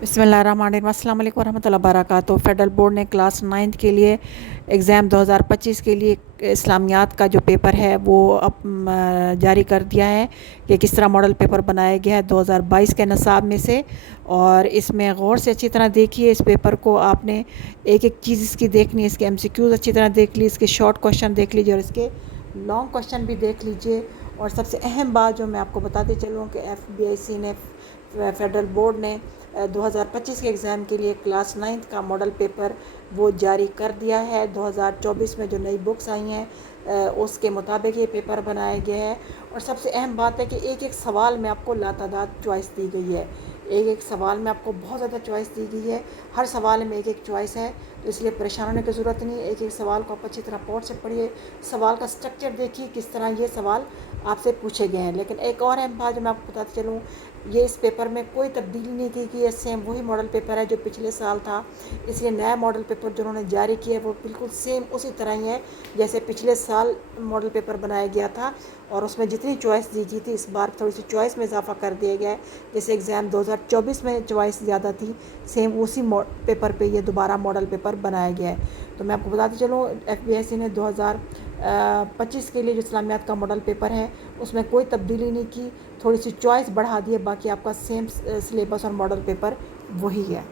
बिस्मिल्लाहिर्रहमानिर्रहीम। अस्सलाम वालेकुम रहमतुल्लाहि वबरकातुहू। फेडरल बोर्ड ने क्लास 9th के लिए एग्ज़ाम 2025 के लिए इस्लामियात का जो पेपर है वो अब जारी कर दिया है कि किस तरह मॉडल पेपर बनाया गया है 2022 के निसाब में से। और इसमें गौर से अच्छी तरह देखिए, इस पेपर को आपने एक एक चीज़ इसकी देखनी है। इसके MCQs अच्छी तरह देख लीजिए, इसके शॉर्ट क्वेश्चन देख लीजिए और इसके लॉन्ग क्वेश्चन भी देख लीजिए। और सबसे अहम बात जो मैं आपको बताते चलूँ कि FBIC ने, फेडरल बोर्ड ने 2025 के एग्ज़ाम के लिए क्लास 9th का मॉडल पेपर वो जारी कर दिया है। 2024 में जो नई बुक्स आई हैं उसके मुताबिक ये पेपर बनाया गया है। और सबसे अहम बात है कि एक एक सवाल में आपको लातादाद चॉइस दी गई है। एक एक सवाल में आपको बहुत ज़्यादा चॉइस दी गई है। हर सवाल में एक एक चॉइस है, तो इसलिए परेशान होने की ज़रूरत नहीं है। एक एक सवाल को आप अच्छी तरह पढ़ से पढ़िए, सवाल का स्ट्रक्चर देखिए किस तरह ये सवाल आपसे पूछे गए हैं। लेकिन एक और अहम बात जो मैं आपको बताते चलूँ, ये इस पेपर में कोई तब्दीली नहीं की गई है। सेम वही मॉडल पेपर है जो पिछले साल था। इसलिए नया मॉडल पेपर जो उन्होंने जारी किया है वो बिल्कुल सेम उसी तरह ही है जैसे पिछले साल मॉडल पेपर बनाया गया था। और उसमें जितनी चॉइस दी गई थी, इस बार थोड़ी सी चॉइस में इजाफा कर दिया गया है। जैसे एग्ज़ाम 2024 में चॉइस ज़्यादा थी, सेम उसी पेपर पे ये दोबारा मॉडल पेपर बनाया गया है। तो मैं आपको बताती चलूँ, FBIC ने 2025 के लिए जो इस्लामियात का मॉडल पेपर है उसमें कोई तब्दीली नहीं की, थोड़ी सी चॉइस बढ़ा दी है, बाकी आपका सेम सिलेबस और मॉडल पेपर वही है।